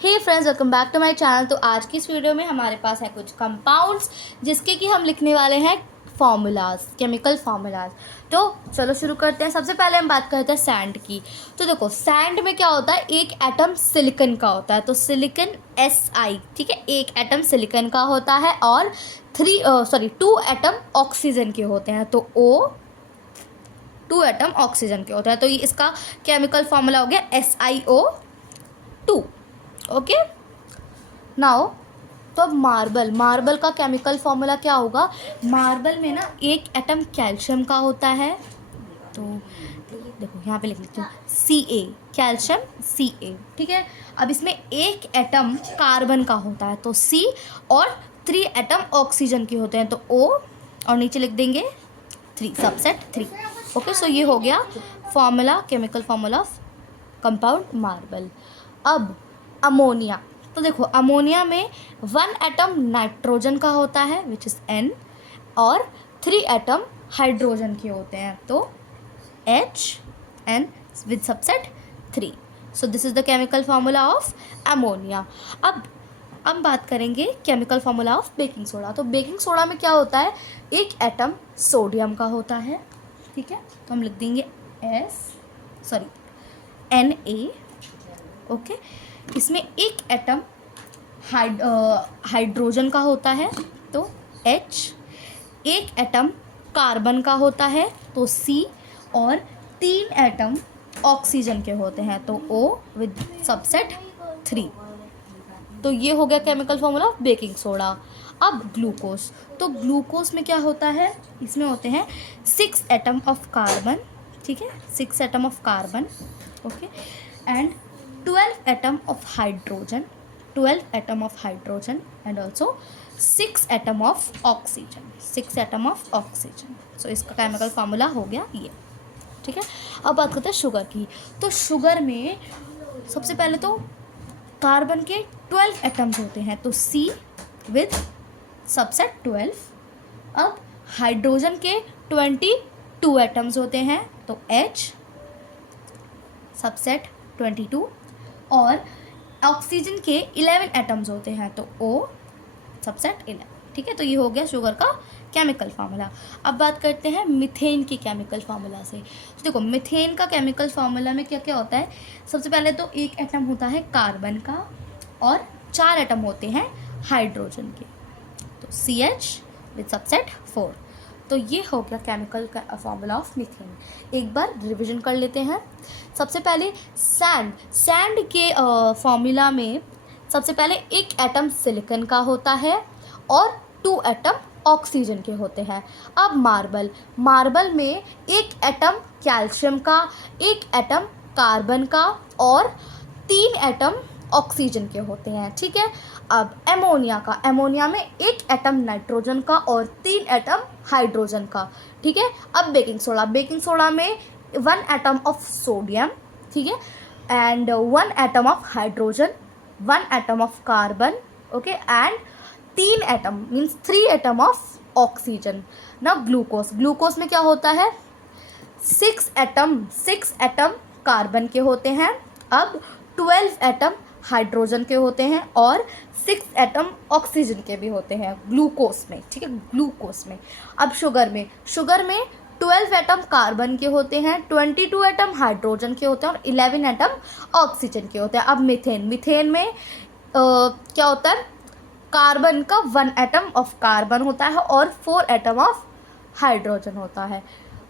Hey friends, welcome back to my channel. तो आज की इस वीडियो में हमारे पास है कुछ कंपाउंड्स जिसके कि हम लिखने वाले हैं फार्मूलाज, केमिकल फार्मूलाज। तो चलो शुरू करते हैं। सबसे पहले हम बात करते हैं सैंड की। तो देखो, सैंड में क्या होता है, एक एटम सिलिकन का होता है, तो सिलिकन Si, ठीक है, एक एटम सिलिकन का होता है और 2 एटम ऑक्सीजन के होते हैं। तो O 2 एटम ऑक्सीजन के होता है, तो ये इसका केमिकल फार्मूला हो गया SiO2। ओके, नाउ तो अब मार्बल का केमिकल फार्मूला क्या होगा। मार्बल में ना एक एटम कैल्शियम का होता है, तो देखो यहाँ पे लिख लेती हूँ Ca, कैल्शियम Ca, ठीक है। अब इसमें एक एटम कार्बन का होता है, तो C, और 3 एटम ऑक्सीजन के होते हैं, तो O, और नीचे लिख देंगे 3, सबसेट 3। ओके, सो ये हो गया formula, chemical formula of compound marble. अब अमोनिया, तो देखो अमोनिया में 1 एटम नाइट्रोजन का होता है विच इज़ N, और 3 एटम हाइड्रोजन के होते हैं, तो HN with subset 3। So this is the chemical formula of ammonia. अब बात करेंगे chemical formula of baking soda. तो बेकिंग सोडा में क्या होता है, एक एटम सोडियम का होता है, ठीक है, तो हम लिख देंगे Na। ओके, इसमें एक एटम हाइड्रोजन का होता है, तो H, एक एटम कार्बन का होता है, तो C, और 3 एटम ऑक्सीजन के होते हैं, तो O विद सबसेट 3। तो ये हो गया chemical formula of baking soda. अब ग्लूकोज, तो ग्लूकोज में क्या होता है, इसमें होते हैं 6 एटम ऑफ कार्बन, ठीक है, 6 atom of carbon, okay, and 12 atom of hydrogen, 12 atom of hydrogen, and also 6 atom of oxygen, 6 atom of oxygen. So इसका केमिकल फार्मूला हो गया ये, ठीक है। अब बात करते हैं शुगर की। तो शुगर में सबसे पहले तो कार्बन के 12 एटम्स होते हैं, तो C विद सबसेट 12। अब हाइड्रोजन के 22 एटम्स होते हैं, तो H सबसेट 22, और ऑक्सीजन के 11 एटम्स होते हैं, तो O सबसेट 11, ठीक है। तो ये हो गया शुगर का केमिकल फार्मूला। अब बात करते हैं मीथेन की केमिकल फार्मूला से। तो देखो, मीथेन का केमिकल फार्मूला में क्या क्या होता है। सबसे पहले तो एक एटम होता है कार्बन का और 4 एटम होते हैं हाइड्रोजन के, तो CH विद सबसेट 4। तो ये हो गया केमिकल का फार्मूला ऑफ मीथेन। एक बार रिवीजन कर लेते हैं। सबसे पहले सैंड के फार्मूला में सबसे पहले एक एटम सिलिकॉन का होता है और 2 एटम ऑक्सीजन के होते हैं। अब मार्बल में एक एटम कैल्शियम का, एक एटम कार्बन का, और 3 एटम ऑक्सीजन के होते हैं, ठीक है। अब एमोनिया में एक एटम नाइट्रोजन का और 3 एटम हाइड्रोजन का, ठीक है। अब बेकिंग सोडा में 1 एटम ऑफ सोडियम, ठीक है, and 1 atom of hydrogen, 1 atom of carbon, okay, and 3 atom means 3 atom of oxygen. ना ग्लूकोज में क्या होता है, 6 एटम कार्बन के होते हैं, अब 12 एटम हाइड्रोजन के होते हैं, और 6 एटम ऑक्सीजन के भी होते हैं ग्लूकोज में, ठीक है, ग्लूकोज में। अब शुगर में 12 एटम कार्बन के होते हैं, 22 एटम हाइड्रोजन के होते हैं, और 11 एटम ऑक्सीजन के होते हैं। अब मीथेन में क्या होता है, कार्बन का 1 एटम ऑफ कार्बन होता है और 4 एटम ऑफ हाइड्रोजन होता है।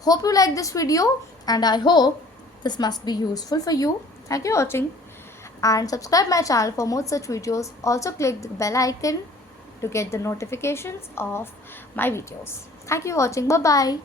Hope you like this video and I hope this must be useful for you. Thank you watching and subscribe my channel for more such videos. Also click the bell icon to get the notifications of my videos. Thank you for watching. Bye bye.